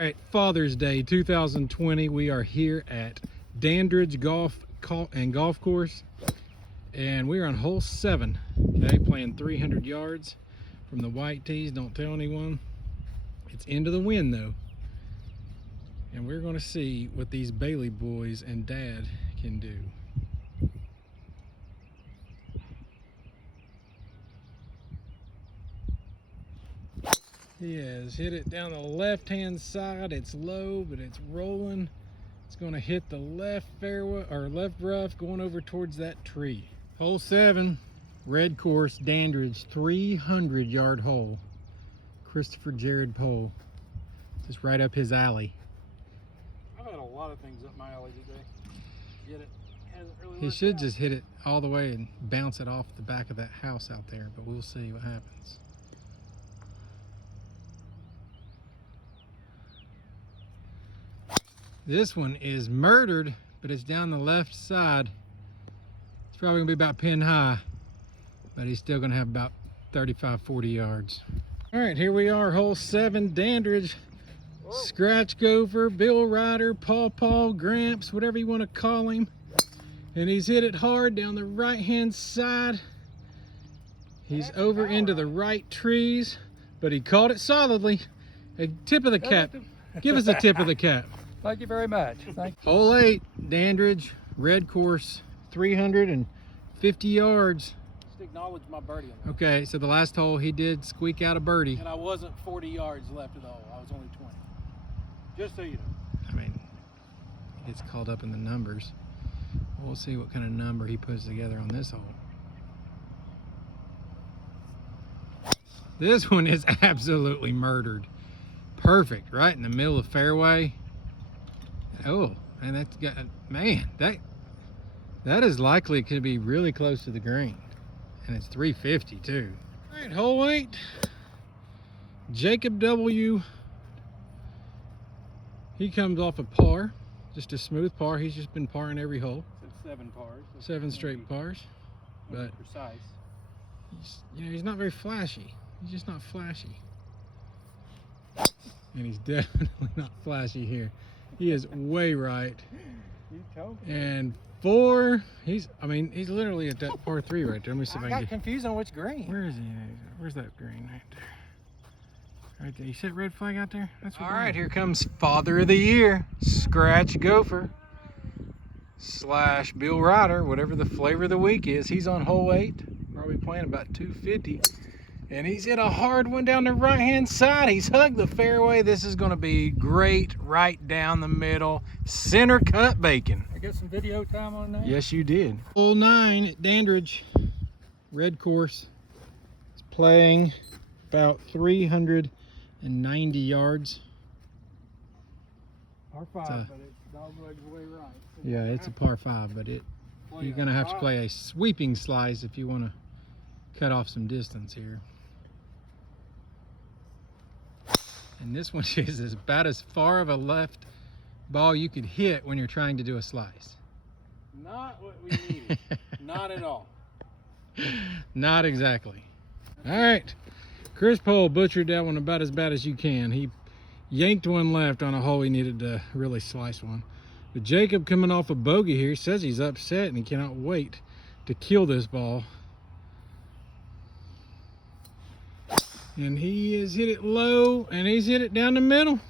All right, Father's Day 2020. We are here at Dandridge Golf Course, and we're on hole 7. Okay, playing 300 yards from the white tees. Don't tell anyone. It's into the wind though, and we're going to see what these Bailey boys and Dad can do. He has hit it down the left-hand side. It's low, but it's rolling. It's going to hit the left fairway or left rough, going over towards that tree. Hole 7, red course, Dandridge, 300-yard hole. Christopher Jared Pohl, just right up his alley. I've had a lot of things up my alley today. Get it? Hasn't really worked He should out. just hit it all the way and bounce it off the back of that house out there, but we'll see what happens. This one is murdered, but it's down the left side. It's probably gonna be about pin high, but he's still gonna have about 35-40 yards. All right, here we are, hole 7, Dandridge. Whoa. Scratch Gopher, Bill Ryder, Paw, Gramps, whatever you want to call him. And he's hit it hard down the right-hand side. He's over into the right trees, but he caught it solidly. A tip of the cap. Give us a tip of the cap. Thank you very much. Thank you. Hole 8, Dandridge, red course, 350 yards. Just acknowledge my birdie on that. Okay, so the last hole he did squeak out a birdie. And I wasn't 40 yards left of the hole. I was only 20. Just so you know. I mean, he gets called up in the numbers. We'll see what kind of number he puts together on this hole. This one is absolutely murdered. Perfect, right in the middle of the fairway. Oh, and that's got, man, that is likely to be really close to the green. And it's 350 too. All right, hole 8. Jacob W. He comes off a par, just a smooth par. He's just been parring every hole. So 7 pars. 7 straight pars. But precise. he's not very flashy. He's just not flashy. And he's definitely not flashy here. He is way right. You told me. And 4, he's literally at that par 3 right there. Let me see if I I can got get. confused on which green. Where is he? Where's that green right there? Right there. You see that red flag out there? That's what. All right, here comes Father of the Year, Scratch Gopher / Bill Ryder, whatever the flavor of the week is. He's on hole 8, probably playing about 250. And he's hit a hard one down the right-hand side. He's hugged the fairway. This is going to be great right down the middle. Center cut bacon. I got some video time on that. Yes, you did. Hole 9 at Dandridge, red course. It's playing about 390 yards. Par 5, but it's dogleg's way right. So Yeah, it's a par 5, but you're going to have to play a sweeping slice if you want to cut off some distance here. And this one is about as far of a left ball you could hit when you're trying to do a slice. Not what we needed. Not at all. Not exactly. All right, Chris Pohl butchered that one about as bad as you can. He yanked one left on a hole he needed to really slice one. But Jacob, coming off a bogey here, says he's upset and he cannot wait to kill this ball. And he has hit it low, and he's hit it down the middle.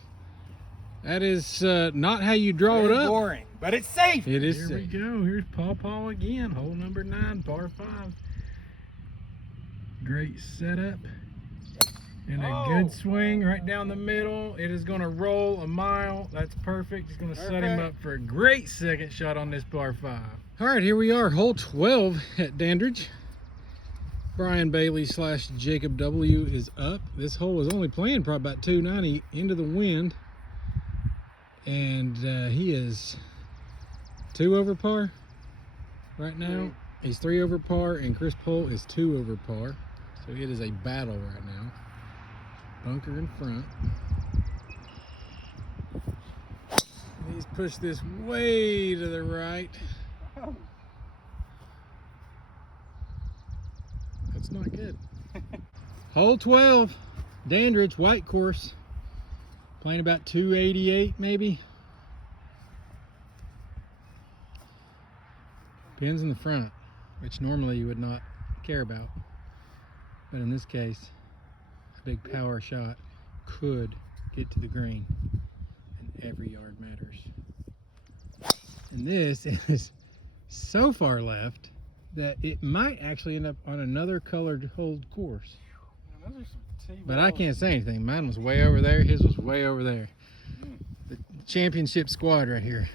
That is not how you draw it up. Boring, but it's safe. It is. Here Here we go. Here's Paw again. Hole number 9, par 5. Great setup. And a good swing right down the middle. It is going to roll a mile. That's perfect. He's going to set him up for a great second shot on this par 5. All right, here we are, hole 12 at Dandridge. Brian Bailey / Jacob W is up. This hole is only playing probably about 290 into the wind. And he is 2 over par right now. He's 3 over par, and Chris Pohl is 2 over par. So it is a battle right now. Bunker in front. And he's pushed this way to the right. That's not good. Hole 12, Dandridge, white course. Playing about 288 maybe. Pins in the front, which normally you would not care about. But in this case, a big power shot could get to the green. And every yard matters. And this is so far left that it might actually end up on another colored hold course. Man, those are some But I can't say anything. Mine was way over there. His was way over there. The championship squad right here.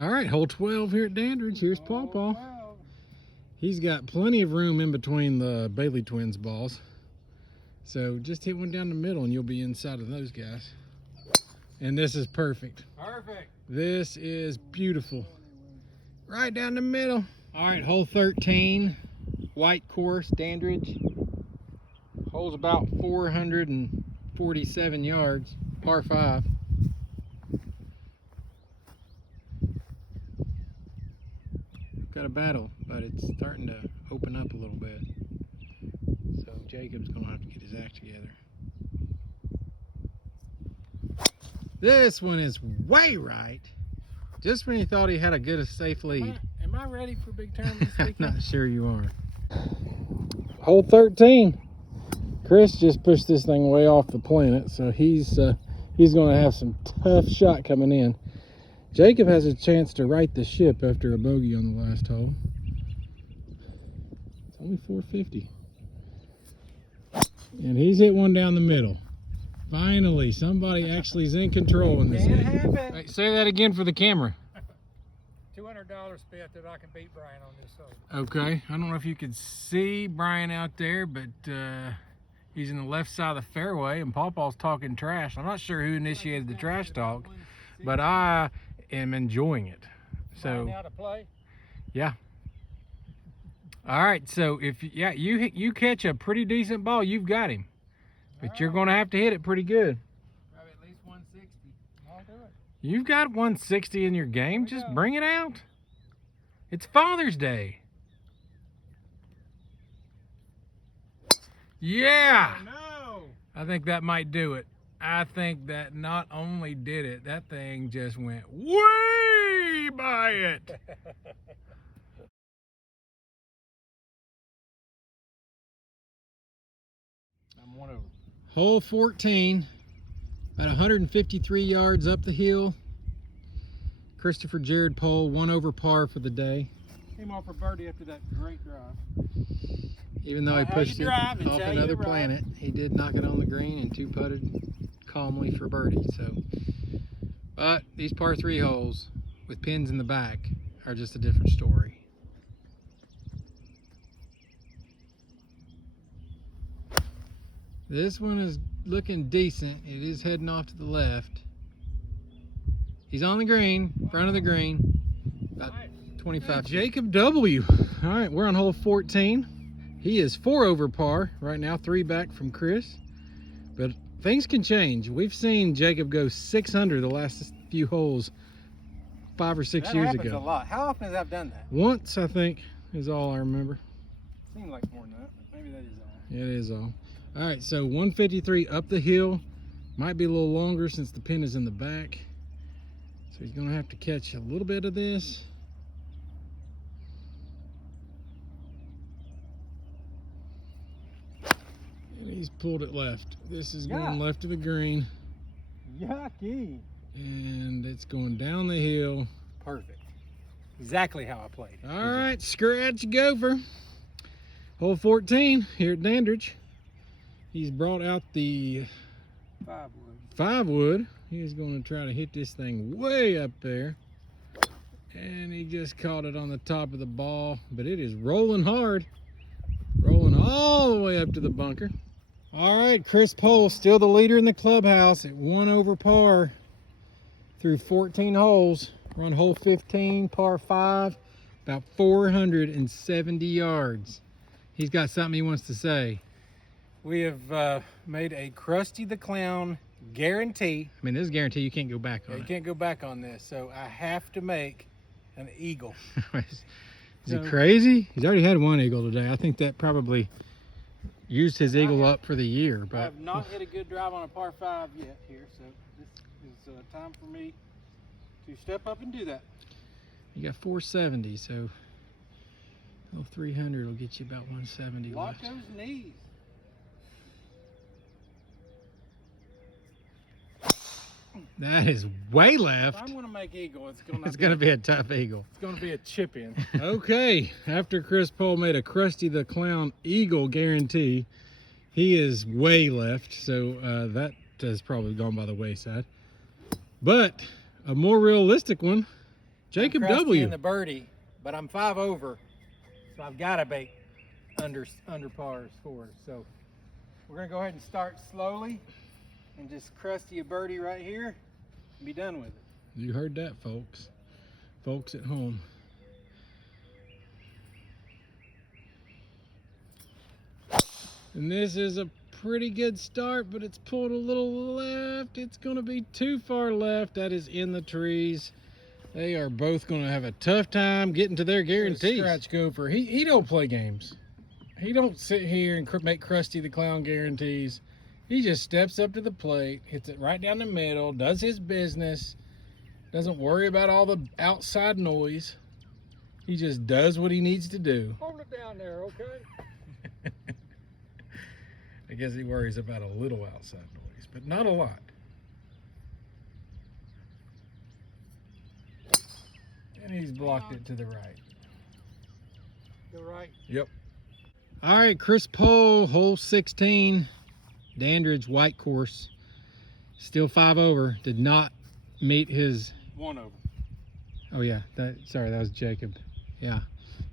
All right, hole 12 here at Dandridge. Here's Paw Paw. Wow. He's got plenty of room in between the Bailey twins balls. So just hit one down the middle and you'll be inside of those guys. And this is perfect. Perfect. This is beautiful. Right down the middle. All right, hole 13, white course, Dandridge. Hole's about 447 yards, par 5. Got a battle, but it's starting to open up a little bit. So Jacob's gonna have to get his act together. This one is way right. Just when he thought he had a good, safe lead. Am I ready for big tournament this I'm weekend? not sure you are. Hole 13. Chris just pushed this thing way off the planet, so he's going to have some tough shot coming in. Jacob has a chance to right the ship after a bogey on the last hole. It's only 450. And he's hit one down the middle. Finally, somebody actually is in control in this Can't game. happen. Hey, say that again for the camera. $200 bet that I can beat Brian on this hole. Okay, I don't know if you could see Brian out there, but he's in the left side of the fairway and Paw Paw's talking trash. I'm not sure who initiated the trash talk, but I am enjoying it. So, Brian out of play. yeah. All right, so if you catch a pretty decent ball, you've got him. But you're going to have to hit it pretty good. Probably at least 160. I'll do it. You've got 160 in your game. Just bring it out. It's Father's Day. Yeah. Oh, no. I think that might do it. I think that not only did it, that thing just went way by it. I'm one over. Hole 14, about 153 yards up the hill. Christopher Jared Pole, 1 over par for the day. Came off for birdie after that great drive. Even though he How you pushed it driving, off Jay? another You right. planet, he did knock it on the green and 2-putted calmly for birdie. So, but these par 3 holes with pins in the back are just a different story. This one is looking decent. It is heading off to the left. He's on the green, front of the green, about 25. Jacob W. All right, we're on hole 14. He is 4 over par right now, 3 back from Chris. But things can change. We've seen Jacob go 600 the last few holes 5 or 6 years That happens ago. a lot. How often has that done that? Once, I think, is all I remember. Seems like more than that, but maybe that is all. It is all. All right, so 153 up the hill. Might be a little longer since the pin is in the back. So he's gonna have to catch a little bit of this. And he's pulled it left. This is going left of the green. Yucky. And it's going down the hill. Perfect. Exactly how I played it. All right, scratch gopher. Hole 14 here at Dandridge. He's brought out the 5-wood. He's going to try to hit this thing way up there. And he just caught it on the top of the ball, but it is rolling hard. Rolling all the way up to the bunker. All right, Chris Pole, still the leader in the clubhouse at 1 over par through 14 holes. We're on hole 15, par 5, about 470 yards. He's got something he wants to say. We have made a Krusty the Clown guarantee. I mean, this is a guarantee you can't go back on You it. can't go back on this, so I have to make an eagle. Is he crazy? He's already had 1 eagle today. I think that probably used his eagle up for the year. I But have not hit a good drive on a par 5 yet here, so It's time for me to step up and do that. You got 470, so 300 will get you about 170 Lock left. those knees. That is way left. If I'm going to make eagle, it's It's going to be a tough eagle. It's going to be a chip in. Okay, after Chris Pohl made a Krusty the Clown eagle guarantee, he is way left, so that has probably gone by the wayside. But a more realistic one, Jacob I'm Krusty W. in the birdie, but I'm 5 over, so I've got to make under par score. So we're going to go ahead and start slowly and just Krusty a birdie right here and be done with it. You heard that, folks. Folks at home. And this is a pretty good start, but it's pulled a little left. It's going to be too far left. That is in the trees. They are both going to have a tough time getting to their guarantees. Scratch Gopher. He don't play games. He don't sit here and make Krusty the Clown guarantees. He just steps up to the plate, hits it right down the middle, does his business, doesn't worry about all the outside noise. He just does what he needs to do. Hold it down there, okay? I guess he worries about a little outside noise, but not a lot. And he's blocked it to the right. The right. Yep. All right, Chris Pohl, hole 16, Dandridge Golf Course. Still 5 over. Did not meet his... 1 over. Oh yeah, sorry, that was Jacob. Yeah,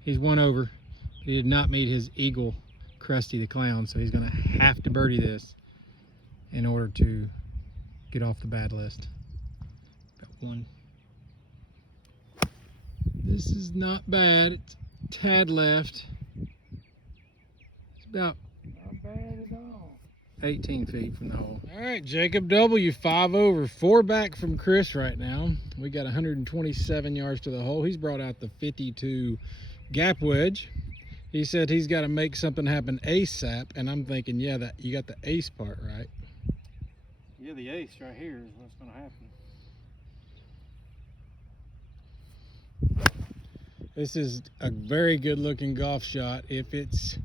he's 1 over. He did not meet his eagle, Krusty the Clown, so he's gonna have to birdie this in order to get off the bad list. Got 1. This is not bad. It's a tad left. It's about Not bad at all. 18 feet from the hole. All right, Jacob W, 5 over, 4 back from Chris right now. We got 127 yards to the hole. He's brought out the 52 gap wedge. He said he's got to make something happen ASAP, and I'm thinking, yeah, that you got the ace part right. Yeah, the ace right here is what's going to happen. This is a very good looking golf shot. If it's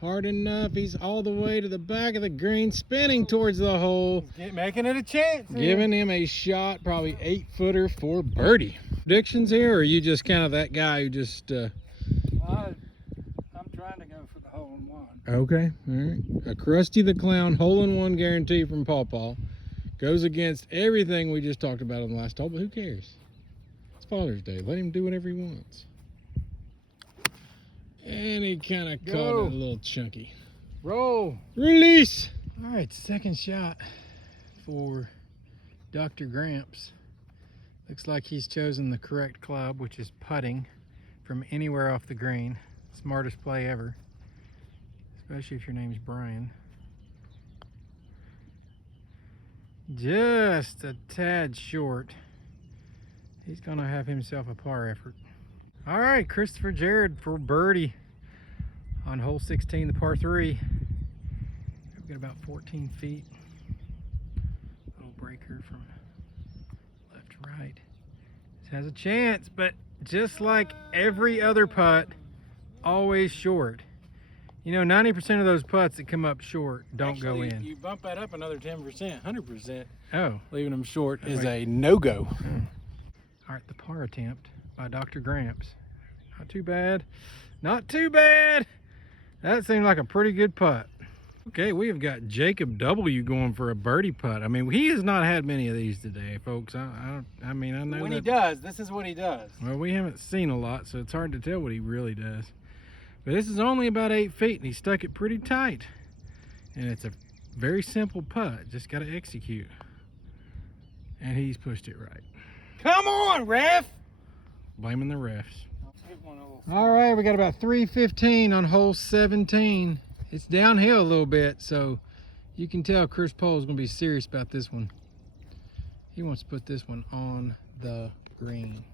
hard enough, he's all the way to the back of the green, spinning towards the hole. Making it a chance. Giving him a shot, probably 8-footer for birdie. Predictions here, or are you just kind of that guy who just... I'm trying to go for the hole-in-one. Okay, all right. A Krusty the Clown hole-in-one guarantee from Paw Paw. Goes against everything we just talked about on the last hole, but who cares? It's Father's Day. Let him do whatever he wants. And he kind of caught it a little chunky. Roll. Release. All right, second shot for Dr. Gramps. Looks like he's chosen the correct club, which is putting from anywhere off the green. Smartest play ever, especially if your name's Brian. Just a tad short. He's gonna have himself a par effort. All right, Christopher Jared for birdie on hole 16, the par 3. We've got about 14 feet. Little breaker from left to right. This has a chance, but just like every other putt, always short. You know, 90% of those putts that come up short don't go in. You bump that up another 10%, 100%. Oh. Leaving them short is a no-go. All right, the par attempt by Dr. Gramps. Not too bad. Not too bad. That seemed like a pretty good putt. Okay, we have got Jacob W going for a birdie putt. I mean, he has not had many of these today, folks. I mean, I know when that, he does, this is what he does. Well, we haven't seen a lot, so it's hard to tell what he really does. But this is only about 8 feet, and he stuck it pretty tight. And it's a very simple putt. Just got to execute. And he's pushed it right. Come on, ref! Blaming the refs. All right, we got about 3:15 on hole 17. It's downhill a little bit, so you can tell Chris Pohl is going to be serious about this one. He wants to put this one on the green.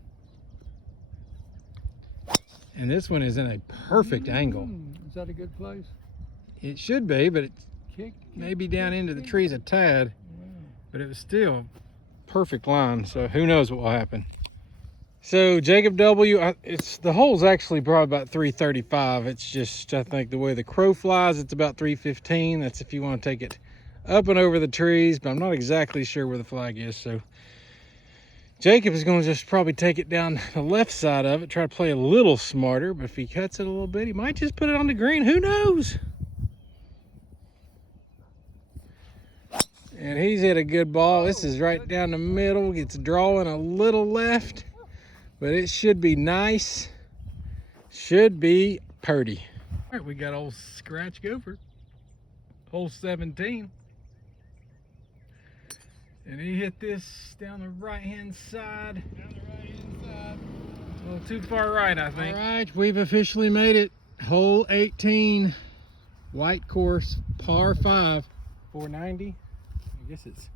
And this one is in a perfect angle. Is that a good place? It should be, but it's maybe down into the trees a tad. But it was still perfect line, so who knows what will happen. So Jacob W, it's the hole's actually probably about 335. It's just, I think the way the crow flies, it's about 315. That's if you want to take it up and over the trees, but I'm not exactly sure where the flag is. So Jacob is going to just probably take it down the left side of it, try to play a little smarter, but if he cuts it a little bit, he might just put it on the green. Who knows? And he's hit a good ball. This is right down the middle. Gets drawing a little left, but it should be nice. Should be purty. All right, we got old Scratch Gopher, hole 17. And he hit this down the right-hand side. A little too far right, I think. All right, we've officially made it. Hole 18, white course, par 5. 490. I guess it's,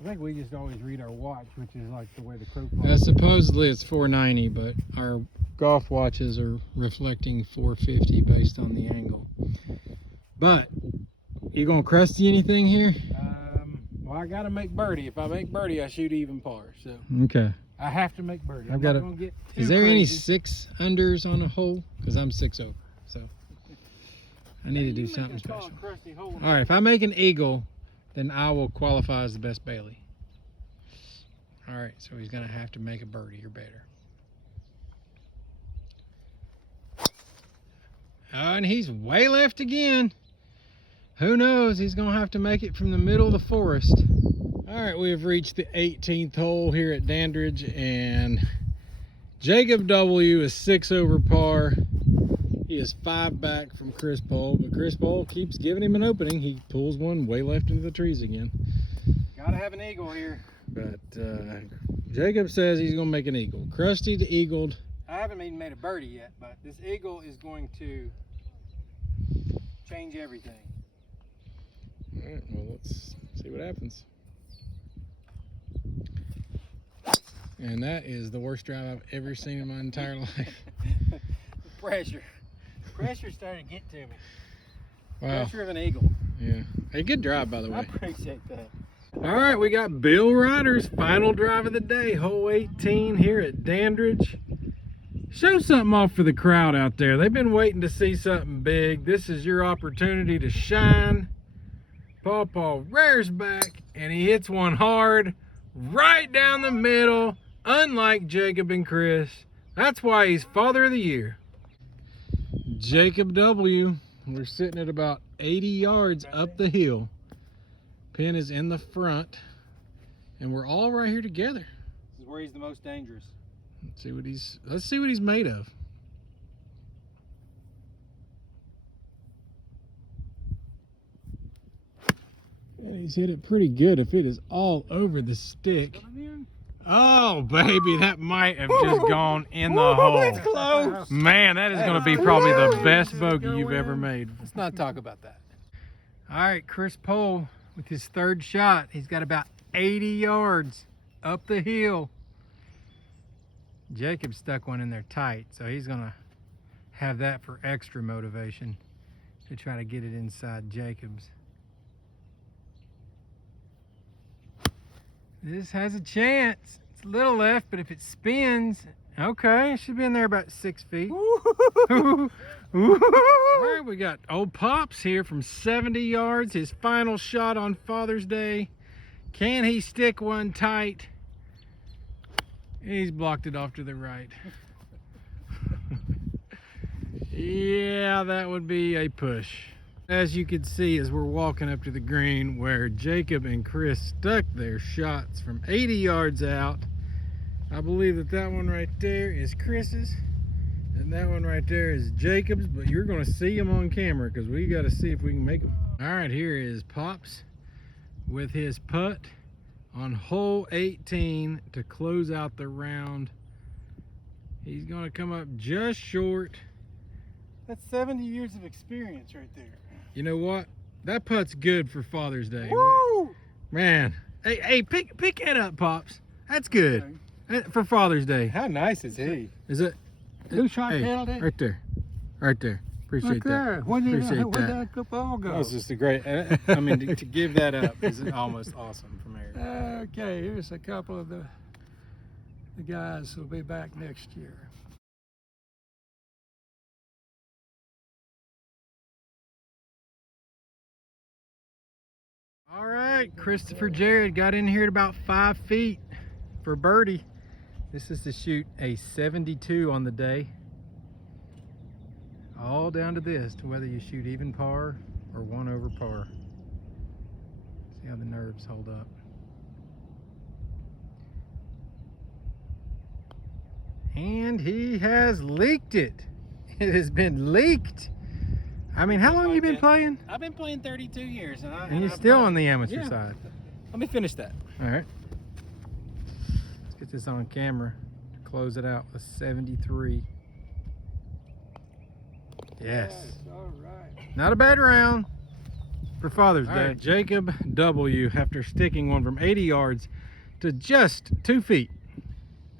I think we just always read our watch, which is like the way the crow flies. Supposedly it's 490, but our golf watches are reflecting 450 based on the angle. But, you gonna crusty anything here? Well, I gotta make birdie. If I make birdie, I shoot even par. So okay, I have to make birdie. I've got to. Is there any 6 unders on a hole? Because I'm 6 over, so I need to do something special. All right, if I make an eagle, then I will qualify as the best Bailey. All right, so he's gonna have to make a birdie or better. Oh, and he's way left again. Who knows? He's going to have to make it from the middle of the forest. All right, we have reached the 18th hole here at Dandridge, and Jacob W is 6 over par. He is 5 back from Chris Pohl, but Chris Pohl keeps giving him an opening. He pulls one way left into the trees again. Gotta have an eagle here. But Jacob says he's going to make an eagle. Krusty the eagled. I haven't even made a birdie yet, but this eagle is going to change everything. All right, well, let's see what happens. And that is the worst drive I've ever seen in my entire life. Pressure started to get to me. Wow. Pressure of an eagle. Yeah. Hey, good drive, by the way. I appreciate that. All right, we got Bill Ryder's final drive of the day, hole 18 here at Dandridge. Show something off for the crowd out there. They've been waiting to see something big. This is your opportunity to shine. Paw rears back, and he hits one hard right down the middle, unlike Jacob and Chris. That's why he's Father of the Year. Jacob W. We're sitting at about 80 yards up the hill. Pin is in the front, and we're all right here together. This is where he's the most dangerous. Let's see what he's made of. And he's hit it pretty good if it is all over the stick. Oh, baby, that might have just gone in the hole. That's close. Man, that is going to be probably the best bogey you've ever made. Let's not talk about that. All right, Chris Pohl with his third shot. He's got about 80 yards up the hill. Jacob stuck one in there tight, so he's going to have that for extra motivation to try to get it inside Jacob's. This has a chance. It's a little left, but if it spins, okay, it should be in there about 6 feet. All right, we got old Pops here from 70 yards. His final shot on Father's Day. Can he stick one tight? He's blocked it off to the right. Yeah, that would be a push. As you can see as we're walking up to the green where Jacob and Chris stuck their shots from 80 yards out. I believe that one right there is Chris's and that one right there is Jacob's, but you're going to see them on camera because we got to see if we can make them. All right, here is Pops with his putt on hole 18 to close out the round. He's going to come up just short. That's 70 years of experience right there. You know what? That putt's good for Father's Day. Woo! Man, hey, pick that up, Pops. That's good for Father's Day. How nice is he? Is it? Who shot penalty? Right there. Right there. Appreciate Look there. that. Where'd Appreciate that ball go? That was just a great. I mean, to give that up is almost awesome from Eric. Okay, here's a couple of the guys who'll be back next year. All right, Christopher Jared got in here at about 5 feet for birdie. This is to shoot a 72 on the day. All down to this, to whether you shoot even par or 1 over par. See how the nerves hold up. And he has leaked it. It has been leaked. I mean, how long have you been playing? I've been playing 32 years. And you're still on the amateur Yeah. side. Let me finish that. All right. Let's get this on camera. Close it out with 73. Yes. All right. Not a bad round for Father's All Day. right. Jacob W. after sticking one from 80 yards to just 2 feet.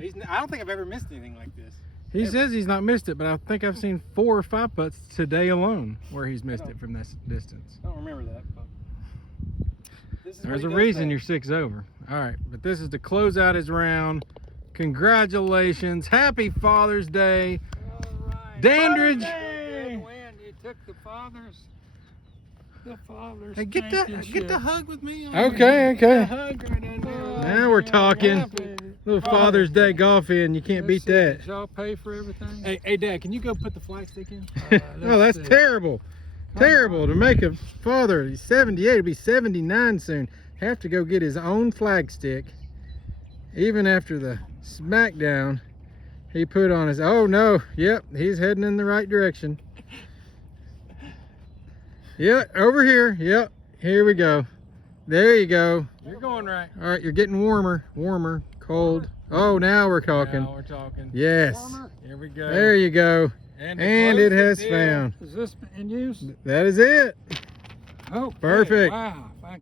I don't think I've ever missed anything like this. He says he's not missed it, but I think I've seen 4 or 5 putts today alone where he's missed it from this distance. I don't remember that. But this is what There's he a does reason best. you're 6 over. All right, but this is to close out his round. Congratulations. Happy Father's Day. All right. Dandridge. Good win. You took the father's Hey, get the championship. hug with me. Okay, okay. Hug right in there. Now we're talking. Little Father's Day golf in. You can't beat that. Did y'all pay for everything? Hey, Dad, can you go put the flag stick in? Oh, that's terrible. Terrible to make a father. He's 78. He'll be 79 soon. Have to go get his own flag stick. Even after the smackdown he put on his. Oh no. Yep, he's heading in the right direction. Yep, over here. Yep, here we go. There you go. You're going right. All right, you're getting warmer, cold. Oh, now we're talking. Now we're talking. Yes. Warmer? Here we go. There you go. And, And it has found. Is this in use? That is it. Oh, Perfect. Wow.